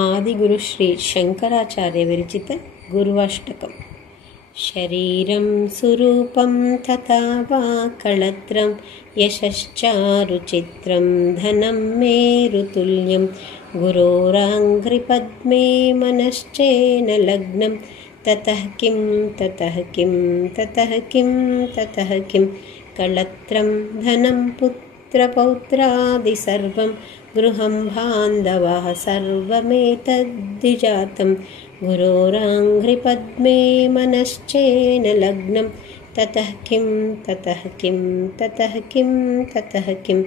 आदिगुरु श्री शंकराचार्य विरचित गुरुवाष्टकम्। शरीरं सुरूपं तथा वा कळत्रं यशश्चारुचित्रं धनं मेरुतुल्यं गुरोराङ्घ्रिपद्मे मनश्चेन लग्नं ततः किं ततः किं ततः किं ततः किं कळत्रं धनं पुत्रपौत्रादि सर्वं गृहं बान्धवाः सर्वमेतद्विजातं गुरोराङ्घ्रिपद्मे मनश्चेन लग्नं ततः किं ततः किं ततः किं ततः किं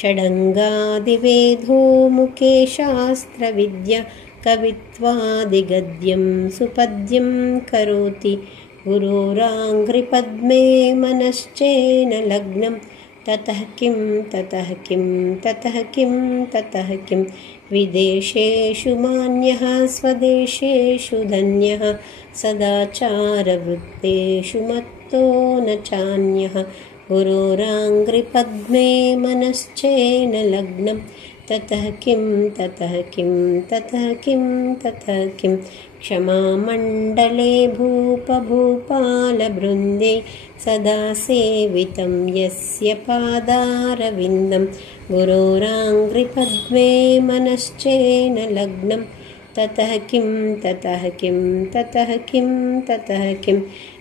षडङ्गादिवेदो मुखे शास्त्रविद्या कवित्वादिगद्यं सुपद्यं करोति गुरोराङ्घ्रिपद्मे मनश्चेन लग्नं ततः किं ततः किं ततः किं ततः किं विदेशेषु मान्यः स्वदेशेषु धन्यः सदाचारवृत्तेषु मत्तो न चान्यः गुरोराङ्घ्रिपद्मे मनश्चेन लग्नं ततः किं ततः किं ततः किं ततः किं क्षमामण्डले भूपभूपालबृन्दे सदा सेवितं यस्य पादारविन्दं गुरोराङ्घ्रिपद्मे मनश्चेन लग्नं ततः किं ततः किं ततः किं ततः किं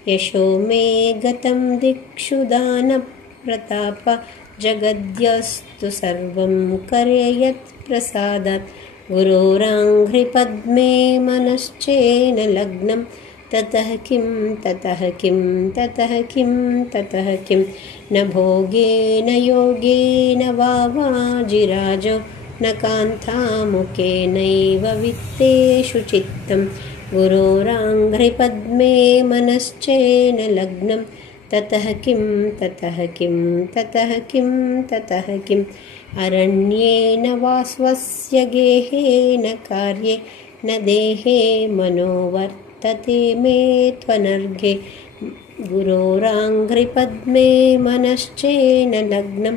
यशो मे गतं दिक्षु दानप्रताप जगद्यस्तु सर्वं कर्ययत् प्रसादात् गुरोराङ्घ्रिपद्मे मनश्चेन लग्नं ततः किं ततः किं ततः किं ततः किं न भोगेन योगेन वा वाजिराजो न कान्तामुखेनैव वित्तेषु चित्तं गुरोराङ्घ्रिपद्मे मनश्चेन लग्नं ततः किं ततः किं ततः किं ततः किम् अरण्येन वा स्वस्य गेहेन कार्ये न देहे मनोवर्तते मे त्वनर्घे गुरोराङ्घ्रिपद्मे मनश्चेन लग्नं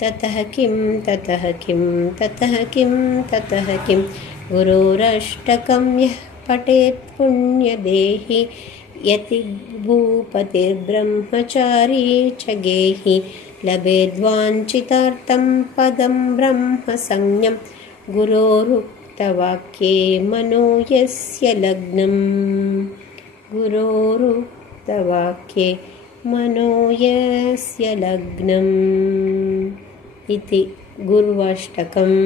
ततः किं ततः किं ततः किं ततः किं गुरोरष्टकं यः पठेत् पुण्यदेहि यति भूपतिर्ब्रह्मचारी च गेहि लभेद्वाञ्छितार्थं पदं ब्रह्मसंज्ञं गुरोरुक्तवाक्ये मनो यस्य लग्नं गुरोरुक्तवाक्ये मनो यस्य लग्नम् इति गुरुवाष्टकम्।